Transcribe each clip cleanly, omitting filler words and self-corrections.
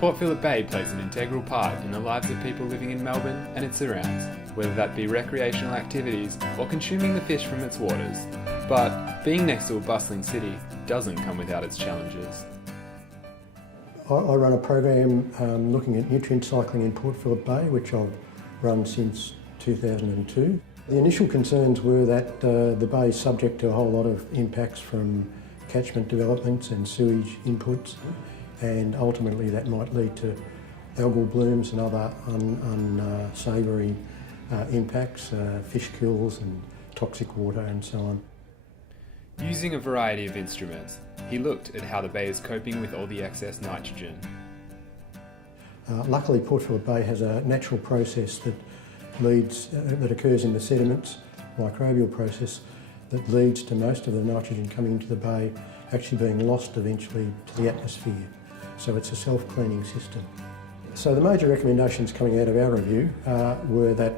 Port Phillip Bay plays an integral part in the lives of people living in Melbourne and its surrounds, whether that be recreational activities or consuming the fish from its waters. But being next to a bustling city doesn't come without its challenges. I run a program looking at nutrient cycling in Port Phillip Bay, which I've run since 2002. The initial concerns were that the bay is subject to a whole lot of impacts from catchment developments and sewage inputs, and ultimately that might lead to algal blooms and other unsavoury impacts, fish kills and toxic water and so on. Using a variety of instruments, he looked at how the bay is coping with all the excess nitrogen. Luckily, Port Phillip Bay has a natural process that occurs in the sediments, microbial process, that leads to most of the nitrogen coming into the bay actually being lost eventually to the atmosphere. So it's a self-cleaning system. So the major recommendations coming out of our review were that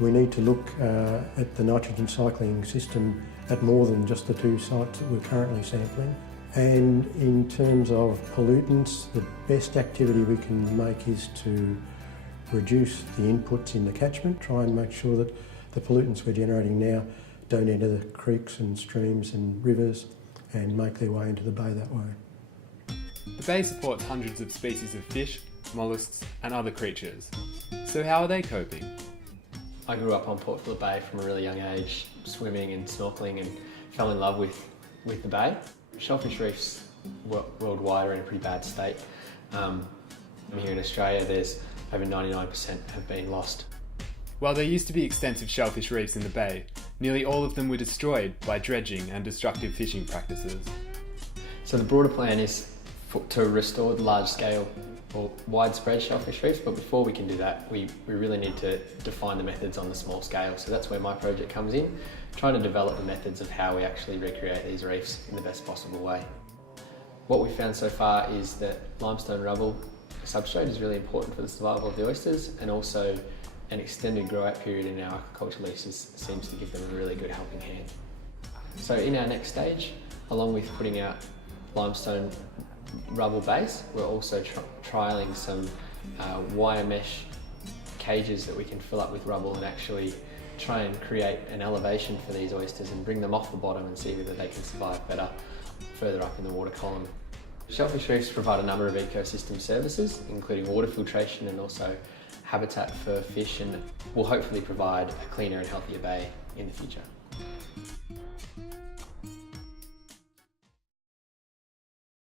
we need to look at the nitrogen cycling system at more than just the two sites that we're currently sampling. And in terms of pollutants, the best activity we can make is to reduce the inputs in the catchment, try and make sure that the pollutants we're generating now don't enter the creeks and streams and rivers and make their way into the bay that way. The bay supports hundreds of species of fish, molluscs and other creatures. So how are they coping? I grew up on Port Phillip Bay from a really young age, swimming and snorkeling, and fell in love with the bay. Shellfish reefs worldwide are in a pretty bad state. Here in Australia there's over 99% have been lost. While there used to be extensive shellfish reefs in the bay, nearly all of them were destroyed by dredging and destructive fishing practices. So the broader plan is to restore the large-scale or widespread shellfish reefs, but before we can do that, we really need to define the methods on the small scale. So that's where my project comes in, trying to develop the methods of how we actually recreate these reefs in the best possible way. What we've found so far is that limestone rubble substrate is really important for the survival of the oysters, and also an extended grow-out period in our aquaculture leases seems to give them a really good helping hand. So in our next stage, along with putting out limestone rubble base, we're also trialling some wire mesh cages that we can fill up with rubble and actually try and create an elevation for these oysters and bring them off the bottom and see whether they can survive better further up in the water column. Shellfish reefs provide a number of ecosystem services, including water filtration and also habitat for fish, and will hopefully provide a cleaner and healthier bay in the future.